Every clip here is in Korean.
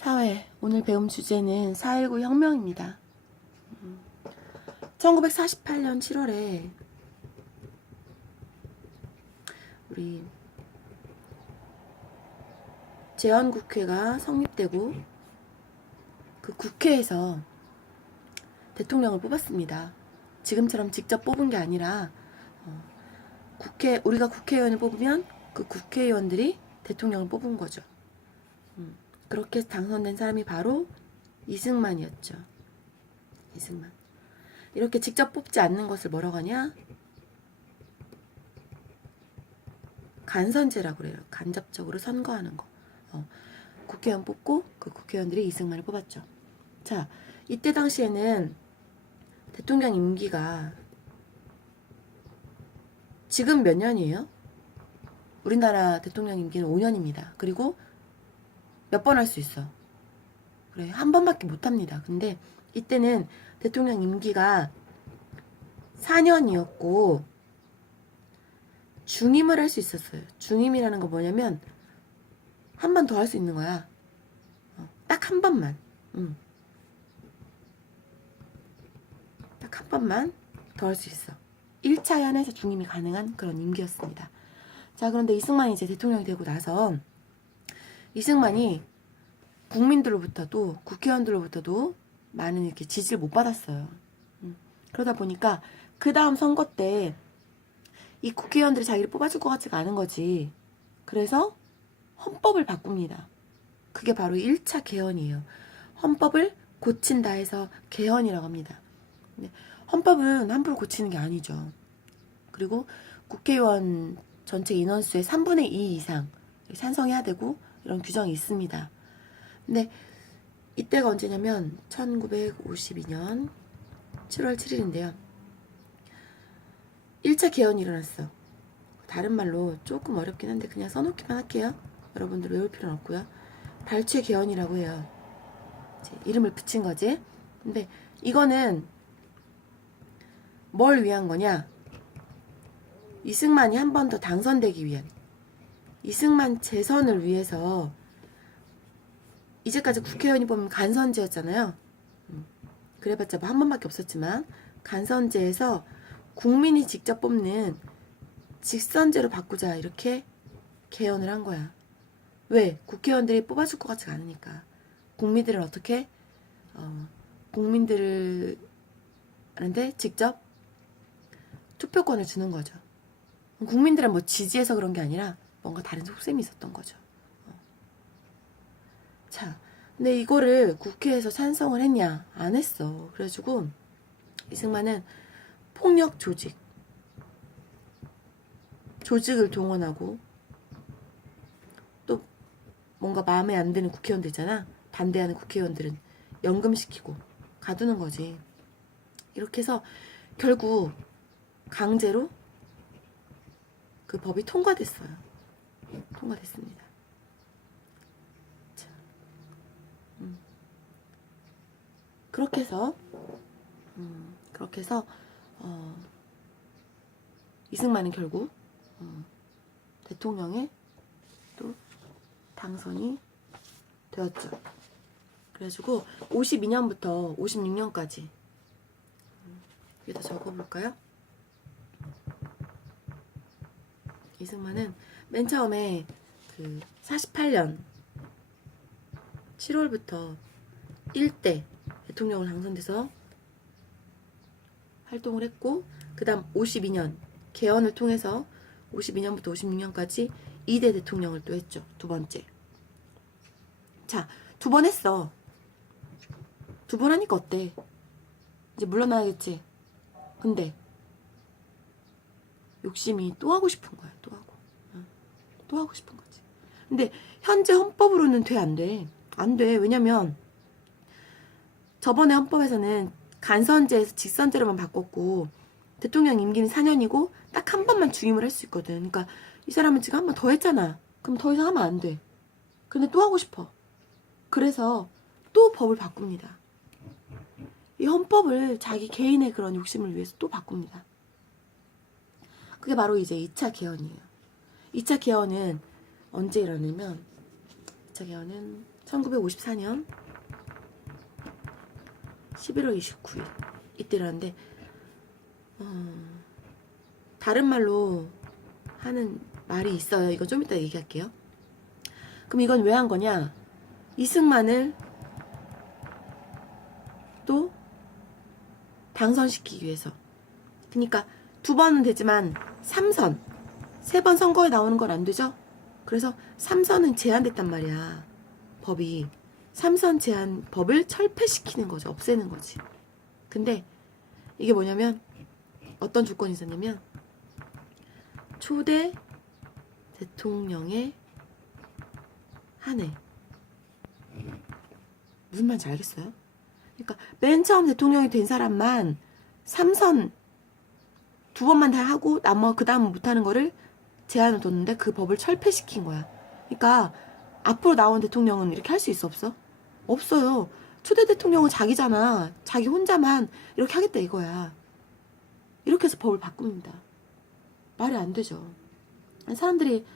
사회, 오늘 배움 주제는 4.19 혁명입니다. 1948년 7월에 우리 제헌국회가 성립되고 그 국회에서 대통령을 뽑았습니다. 지금처럼 직접 뽑은 게 아니라 우리가 국회의원을 뽑으면 그 국회의원들이 대통령을 뽑은 거죠. 그렇게 당선된 사람이 바로 이승만이었죠. 이승만. 이렇게 직접 뽑지 않는 것을 뭐라고 하냐? 간선제라고 그래요. 간접적으로 선거하는 거. 국회의원 뽑고 그 국회의원들이 이승만을 뽑았죠. 자, 이때 당시에는 대통령 임기가 지금 몇 년이에요? 우리나라 대통령 임기는 5년입니다. 그리고 몇 번 할 수 있어? 그래, 한 번밖에 못 합니다. 근데 이때는 대통령 임기가 4년이었고 중임을 할 수 있었어요. 중임이라는 거 뭐냐면 한 번 더 할 수 있는 거야. 딱 한 번만. 딱 한 번만 더 할 수 있어. 1차에 한해서 중임이 가능한 그런 임기였습니다. 자, 그런데 이승만이 이제 대통령이 되고 나서 이승만이 국민들로부터도 국회의원들로부터도 많은 이렇게 지지를 못 받았어요. 그러다 보니까 그 다음 선거 때 이 국회의원들이 자기를 뽑아줄 것 같지가 않은 거지. 그래서 헌법을 바꿉니다. 그게 바로 1차 개헌이에요. 헌법을 고친다 해서 개헌이라고 합니다. 헌법은 함부로 고치는 게 아니죠. 그리고 국회의원 전체 인원수의 3분의 2 이상 찬성해야 되고 이런 규정이 있습니다. 근데 이때가 언제냐면 1952년 7월 7일인데요. 1차 개헌이 일어났어. 다른 말로 조금 어렵긴 한데 그냥 써놓기만 할게요. 여러분들 외울 필요는 없고요. 발췌 개헌이라고 해요. 이제 이름을 붙인 거지. 근데 이거는 뭘 위한 거냐? 이승만이 한 번 더 당선되기 위한, 이승만 재선을 위해서. 이제까지 국회의원이 보면 간선제였잖아요. 그래봤자 뭐 한 번밖에 없었지만 간선제에서 국민이 직접 뽑는 직선제로 바꾸자 이렇게 개헌을 한 거야. 왜? 국회의원들이 뽑아줄 것 같지가 않으니까. 국민들을 어떻게 국민들한테 직접 투표권을 주는 거죠. 국민들은 뭐 지지해서 그런 게 아니라 뭔가 다른 속셈이 있었던 거죠. 자, 근데 이거를 국회에서 찬성을 했냐? 안 했어. 그래가지고 이승만은 폭력 조직을 동원하고 또 뭔가 마음에 안 드는 국회의원들 있잖아. 반대하는 국회의원들은 연금시키고 가두는 거지. 이렇게 해서 결국 강제로 그 법이 통과됐어요. 통과됐습니다. 자, 그렇게 해서 이승만은 결국 대통령에 또 당선이 되었죠. 그래가지고 52년부터 56년까지 여기다 적어볼까요? 이승만은 맨 처음에 그 48년 7월부터 1대 대통령으로 당선돼서 활동을 했고, 그 다음 52년 개헌을 통해서 52년부터 56년까지 2대 대통령을 또 했죠. 두 번째. 자, 2번 했어. 2번 하니까 어때? 이제 물러나야겠지. 근데 욕심이 또 하고 싶은 거야. 또 하고 싶은 거지. 근데 현재 헌법으로는 돼, 안 돼? 안 돼. 왜냐면 저번에 헌법에서는 간선제에서 직선제로만 바꿨고 대통령 임기는 4년이고 딱 한 번만 중임을 할 수 있거든. 그러니까 이 사람은 지금 한 번 더 했잖아. 그럼 더 이상 하면 안 돼. 근데 또 하고 싶어. 그래서 또 법을 바꿉니다. 이 헌법을 자기 개인의 그런 욕심을 위해서 또 바꿉니다. 그게 바로 이제 2차 개헌이에요. 2차 개헌은 언제 일어나냐면, 2차 개헌은 1954년 11월 29일 이때 일어났는데 다른 말로 하는 말이 있어요. 이거 좀 이따 얘기할게요. 그럼 이건 왜 한 거냐? 이승만을 또 당선시키기 위해서. 그러니까 2번은 되지만 3선 3번 선거에 나오는 건 안 되죠? 그래서 3선은 제한됐단 말이야. 법이 3선 제한 법을 철폐시키는 거죠. 없애는 거지. 근데 이게 뭐냐면 어떤 조건이 있었냐면 초대 대통령의 한해. 무슨 말인지 알겠어요? 그러니까 맨 처음 대통령이 된 사람만 3선 2번만 다 하고 그 다음은 못하는 거를 제한을 뒀는데 그 법을 철폐시킨 거야. 그러니까 앞으로 나온 대통령은 이렇게 할 수 있어 없어? 없어요. 초대 대통령은 자기잖아. 자기 혼자만 이렇게 하겠다 이거야. 이렇게 해서 법을 바꿉니다. 말이 안 되죠. 사람들이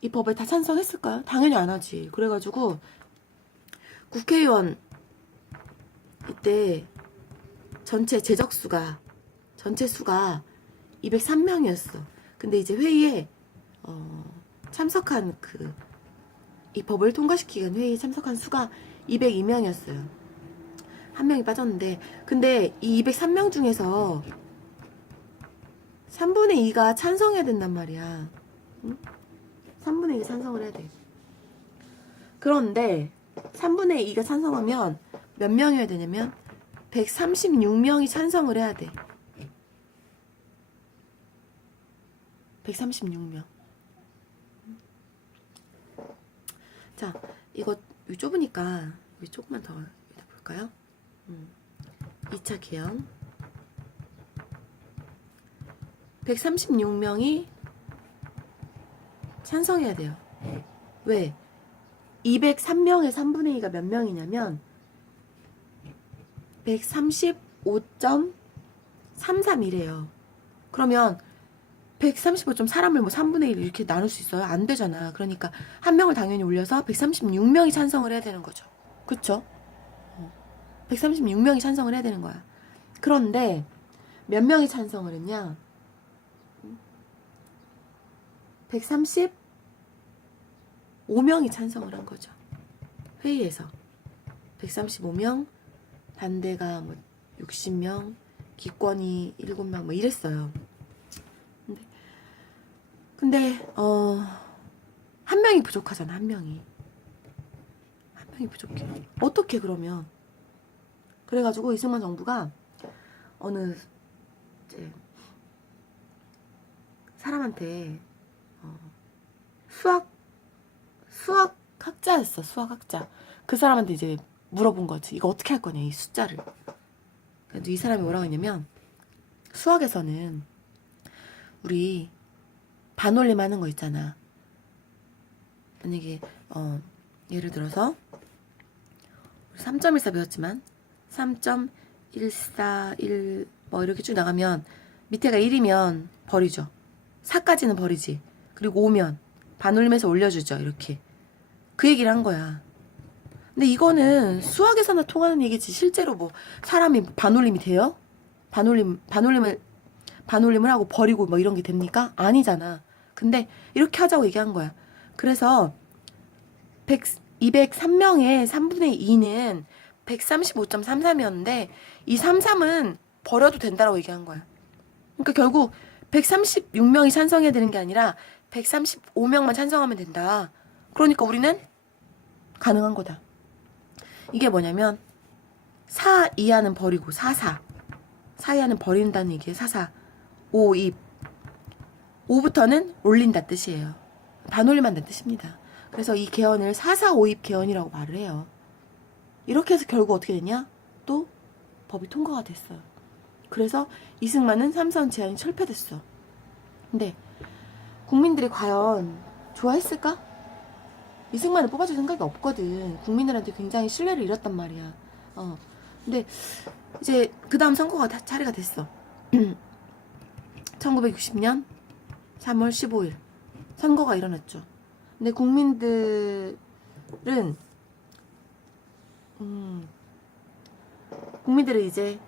이 법에 다 찬성했을까요? 당연히 안 하지. 그래가지고 국회의원 이때 전체 수가 203명이었어. 근데 이제 회의에 참석한 이 법을 통과시키기 위한 회의에 참석한 수가 202명이었어요. 한 명이 빠졌는데, 근데 이 203명 중에서 3분의 2가 찬성해야 된단 말이야. 응? 3분의 2가 찬성을 해야 돼. 그런데 3분의 2가 찬성하면 몇 명이어야 되냐면 136명이 찬성을 해야 돼. 136명. 자, 이거 좁으니까 우리 조금만 더 볼까요? 2차 개헌 136명이 찬성해야 돼요. 왜? 203명의 3분의 2가 몇 명이냐면 135.331이래요. 그러면 135점 사람을 3분의 1 이렇게 나눌 수 있어요? 안 되잖아. 그러니까 한 명을 당연히 올려서 136명이 찬성을 해야 되는 거죠. 그쵸? 136명이 찬성을 해야 되는 거야. 그런데 몇 명이 찬성을 했냐? 135명이 찬성을 한 거죠. 회의에서 135명, 반대가 60명, 기권이 7명 이랬어요. 근데 한 명이 부족하잖아. 한 명이 부족해. 어떻게 그러면? 그래가지고 이승만 정부가 어느 이제 사람한테 수학학자였어. 수학학자. 그 사람한테 이제 물어본 거지. 이거 어떻게 할 거냐, 이 숫자를. 그래서 이 사람이 뭐라고 했냐면 수학에서는 우리 반올림 하는 거 있잖아. 만약에 예를 들어서 3.14 배웠지만 3.141 이렇게 쭉 나가면 밑에가 1이면 버리죠. 4까지는 버리지. 그리고 5면 반올림해서 올려주죠. 이렇게. 그 얘기를 한 거야. 근데 이거는 수학에서나 통하는 얘기지. 실제로 사람이 반올림이 돼요? 반올림을 하고 버리고 이런 게 됩니까? 아니잖아. 근데 이렇게 하자고 얘기한 거야. 그래서 203명의 3분의 2는 135.33이었는데 이 33은 버려도 된다라고 얘기한 거야. 그러니까 결국 136명이 찬성해야 되는 게 아니라 135명만 찬성하면 된다. 그러니까 우리는 가능한 거다. 이게 뭐냐면 4 이하는 버리고 4 이하는 버린다는 얘기예요. 4 5 5부터는 올린다 뜻이에요. 반올림한다는 뜻입니다. 그래서 이 개헌을 4.4.5입 개헌이라고 말을 해요. 이렇게 해서 결국 어떻게 되냐? 또 법이 통과가 됐어요. 그래서 이승만은 3선 제한이 철폐됐어. 근데 국민들이 과연 좋아했을까? 이승만을 뽑아줄 생각이 없거든. 국민들한테 굉장히 신뢰를 잃었단 말이야. 근데 이제 그 다음 선거가 다 차례가 됐어. 1960년 3월 15일 선거가 일어났죠. 근데 국민들이 국민들은 이제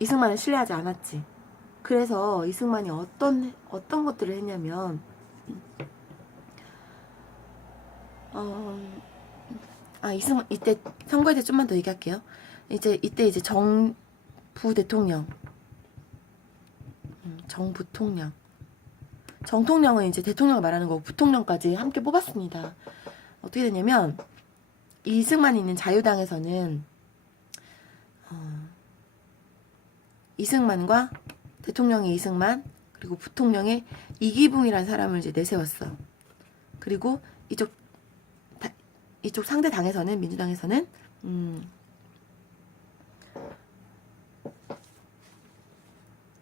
이승만을 신뢰하지 않았지. 그래서 이승만이 어떤 것들을 했냐면 이승만 이때 선거에 대해 좀만 더 얘기할게요. 이때 이제 정부 대통령, 정부통령, 정통령은 이제 대통령을 말하는 거고 부통령까지 함께 뽑았습니다. 어떻게 되냐면 이승만이 있는 자유당에서는 이승만과 대통령의 이승만 그리고 부통령의 이기붕이라는 사람을 이제 내세웠어. 그리고 이쪽 상대 당에서는 민주당에서는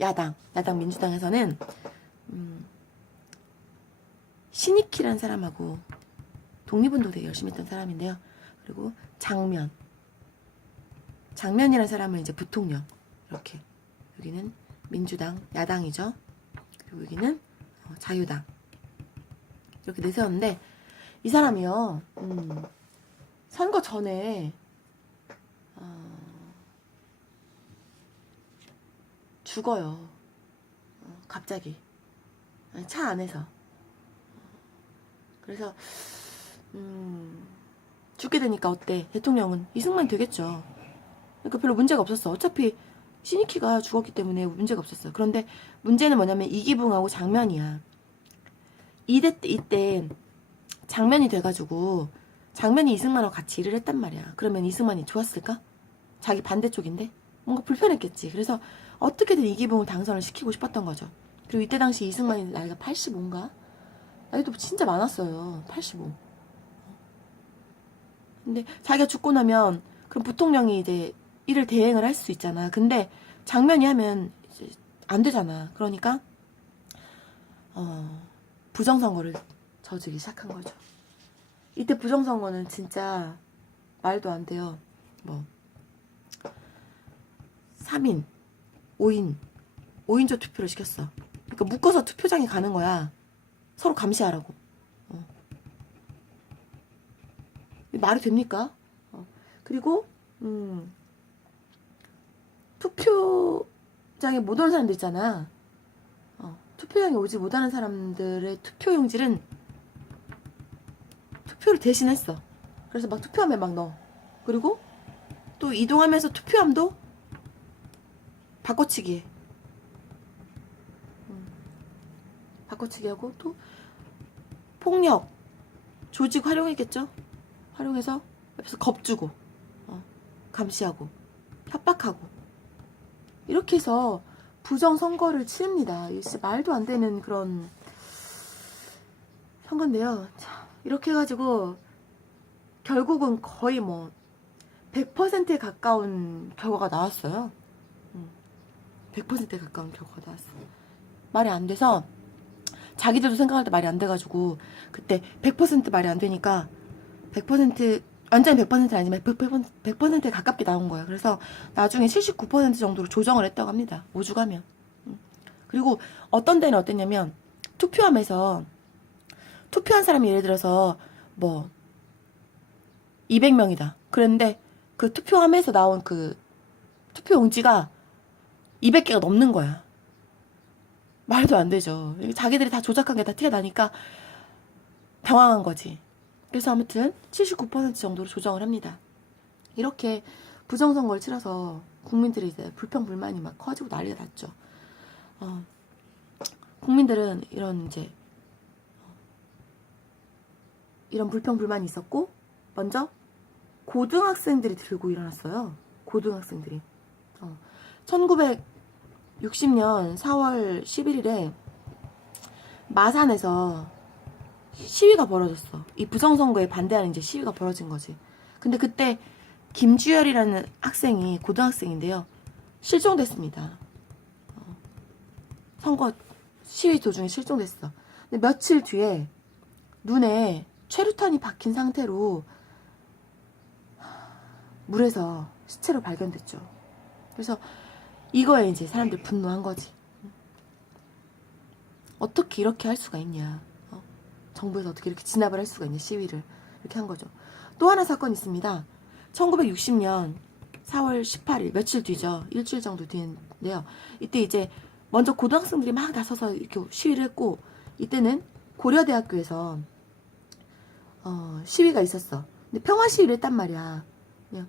야당 민주당에서는 신익희라는 사람하고 독립운동 되게 열심히 했던 사람인데요. 그리고 장면이라는 사람은 이제 부통령. 이렇게 여기는 민주당 야당이죠. 그리고 여기는 자유당 이렇게 내세웠는데 이 사람이요 선거 전에 죽어요. 갑자기 차 안에서. 그래서 죽게 되니까 어때? 대통령은 이승만 되겠죠. 그러니까 별로 문제가 없었어. 어차피 신익희가 죽었기 때문에 문제가 없었어요. 그런데 문제는 뭐냐면 이기붕하고 장면이야. 이때 장면이 돼가지고 장면이 이승만하고 같이 일을 했단 말이야. 그러면 이승만이 좋았을까? 자기 반대쪽인데 뭔가 불편했겠지. 그래서 어떻게든 이기붕을 당선을 시키고 싶었던 거죠. 그리고 이때 당시 이승만이 나이가 85인가? 나이도 진짜 많았어요. 85. 근데 자기가 죽고 나면 그럼 부통령이 이제 일을 대행을 할 수 있잖아. 근데 장면이 하면 이제 안 되잖아. 그러니까 부정선거를 저지르기 시작한 거죠. 이때 부정선거는 진짜 말도 안 돼요. 3인, 5인조 투표를 시켰어. 그러니까 묶어서 투표장에 가는 거야. 서로 감시하라고. 말이 됩니까? 그리고 투표장에 못 오는 사람들 있잖아. 투표장에 오지 못하는 사람들의 투표용지는 투표를 대신했어. 그래서 막 투표함에 막 넣어. 그리고 또 이동하면서 투표함도 바꿔치기 해. 바꿔치기 하고 또 폭력 조직 활용했겠죠. 활용해서 옆에서 겁주고 감시하고 협박하고 이렇게 해서 부정선거를 치릅니다. 진짜 말도 안 되는 그런 선거인데요. 자, 이렇게 해가지고 결국은 거의 100%에 가까운 결과가 나왔어요. 100%에 가까운 결과가 나왔어요. 말이 안 돼서 자기들도 생각할 때 말이 안 돼가지고 그때 100% 말이 안 되니까 100% 완전히 100%는 아니지만 100%에 가깝게 나온 거예요. 그래서 나중에 79% 정도로 조정을 했다고 합니다. 오죽하면. 그리고 어떤 데는 어땠냐면 투표함에서 투표한 사람이 예를 들어서 200명이다. 그런데 그 투표함에서 나온 그 투표용지가 200개가 넘는 거야. 말도 안 되죠. 자기들이 다 조작한 게 다 티가 나니까 당황한 거지. 그래서 아무튼 79% 정도로 조정을 합니다. 이렇게 부정선거를 치러서 국민들이 이제 불평불만이 막 커지고 난리가 났죠. 국민들은 이런 불평불만이 있었고 먼저 고등학생들이 들고 일어났어요. 고등학생들이 1960년 4월 11일에 마산에서 시위가 벌어졌어. 이 부정선거에 반대하는 이제 시위가 벌어진 거지. 근데 그때 김주열이라는 학생이 고등학생인데요. 실종됐습니다. 선거 시위 도중에 실종됐어. 근데 며칠 뒤에 눈에 최루탄이 박힌 상태로 물에서 시체로 발견됐죠. 그래서 이거에 이제 사람들 분노한 거지. 어떻게 이렇게 할 수가 있냐. 정부에서 어떻게 이렇게 진압을 할 수가 있냐. 시위를 이렇게 한 거죠. 또 하나 사건이 있습니다. 1960년 4월 18일, 며칠 뒤죠. 일주일 정도 뒤인데요. 이때 이제 먼저 고등학생들이 막 나서서 이렇게 시위를 했고, 이때는 고려대학교에서 시위가 있었어. 근데 평화 시위를 했단 말이야. 그냥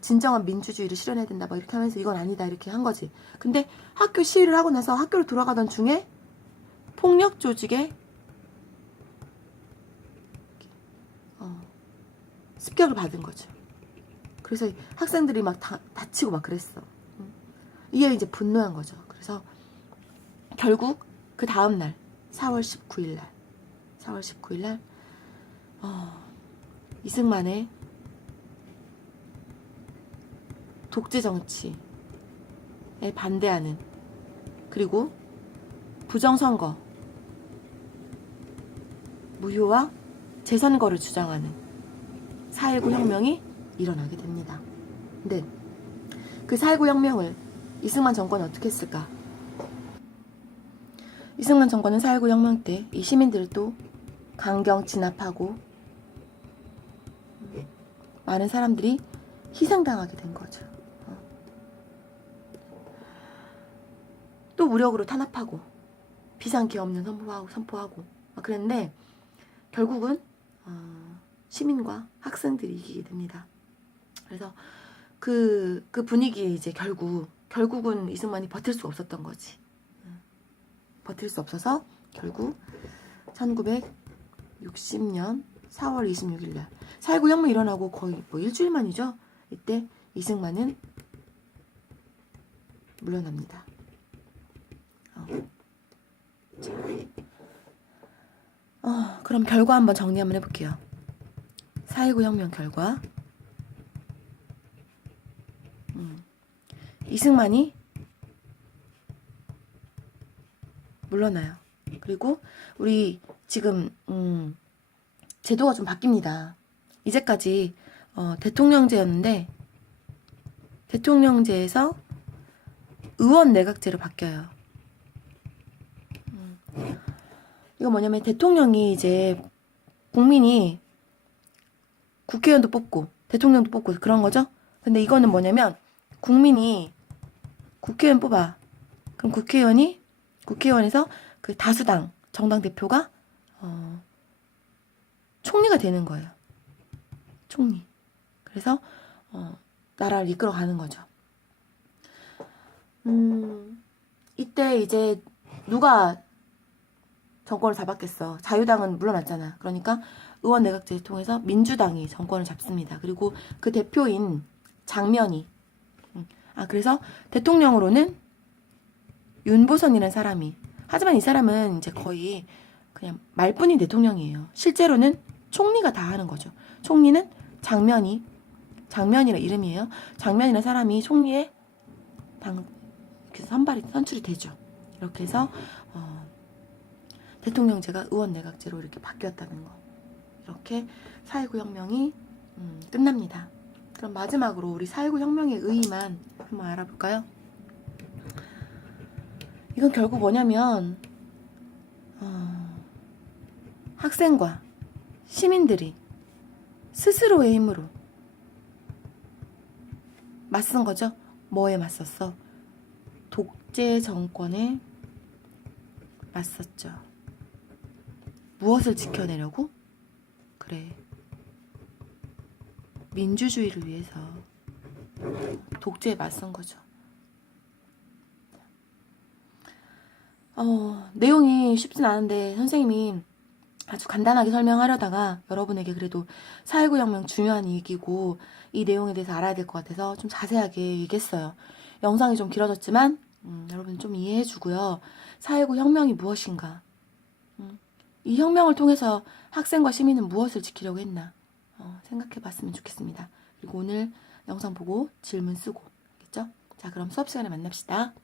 진정한 민주주의를 실현해야 된다 막 이렇게 하면서 이건 아니다 이렇게 한 거지. 근데 학교 시위를 하고 나서 학교를 돌아가던 중에 폭력 조직에 습격을 받은 거죠. 그래서 학생들이 막 다치고 막 그랬어. 이게 이제 분노한 거죠. 그래서 결국 그 다음날 4월 19일 날 이승만의 독재 정치에 반대하는, 그리고 부정선거, 무효와 재선거를 주장하는 4.19 혁명이 일어나게 됩니다. 근데 그 4.19 혁명을 이승만 정권은 어떻게 했을까? 이승만 정권은 4.19 혁명 때 이 시민들을 또 강경 진압하고 많은 사람들이 희생당하게 된 거죠. 또 무력으로 탄압하고 비상계엄령 선포하고 그랬는데 결국은 시민과 학생들이 이기게 됩니다. 그래서 그 분위기에 이제 결국은 이승만이 버틸 수 없었던 거지. 버틸 수 없어서 결국 1960년 4월 26일 날 4.19 혁명 일어나고 거의 뭐 일주일 만이죠. 이때 이승만은 물러납니다. 그럼 결과 한번 정리 한번 해볼게요. 4.19 혁명 결과 이승만이 물러나요. 그리고 우리 지금 제도가 좀 바뀝니다. 이제까지 대통령제였는데 대통령제에서 의원 내각제로 바뀌어요. 이거 뭐냐면 대통령이 이제 국민이 국회의원도 뽑고 대통령도 뽑고 그런 거죠. 근데 이거는 뭐냐면 국민이 국회의원 뽑아. 그럼 국회의원에서 그 다수당 정당 대표가 총리가 되는 거예요. 총리. 그래서 나라를 이끌어가는 거죠. 이때 이제 누가 정권을 잡았겠어. 자유당은 물러났잖아. 그러니까 의원 내각제를 통해서 민주당이 정권을 잡습니다. 그리고 그 대표인 장면이 그래서 대통령으로는 윤보선이라는 사람이, 하지만 이 사람은 이제 거의 그냥 말뿐인 대통령이에요. 실제로는 총리가 다 하는 거죠. 총리는 장면이라 이름이에요. 장면이라는 사람이 총리에 선출이 되죠. 이렇게 해서 대통령제가 의원 내각제로 이렇게 바뀌었다는 거. 이렇게 4.19 혁명이 끝납니다. 그럼 마지막으로 우리 4.19 혁명의 의의만 한번 알아볼까요? 이건 결국 뭐냐면 학생과 시민들이 스스로의 힘으로 맞선 거죠. 뭐에 맞섰어? 독재 정권에 맞섰죠. 무엇을 지켜내려고? 그래, 민주주의를 위해서 독재에 맞선 거죠. 내용이 쉽진 않은데 선생님이 아주 간단하게 설명하려다가 여러분에게 그래도 4.19 혁명 중요한 얘기고 이 내용에 대해서 알아야 될 것 같아서 좀 자세하게 얘기했어요. 영상이 좀 길어졌지만 여러분 좀 이해해 주고요. 4.19 혁명이 무엇인가? 이 혁명을 통해서 학생과 시민은 무엇을 지키려고 했나? 생각해 봤으면 좋겠습니다. 그리고 오늘 영상 보고 질문 쓰고, 알겠죠? 자, 그럼 수업 시간에 만납시다.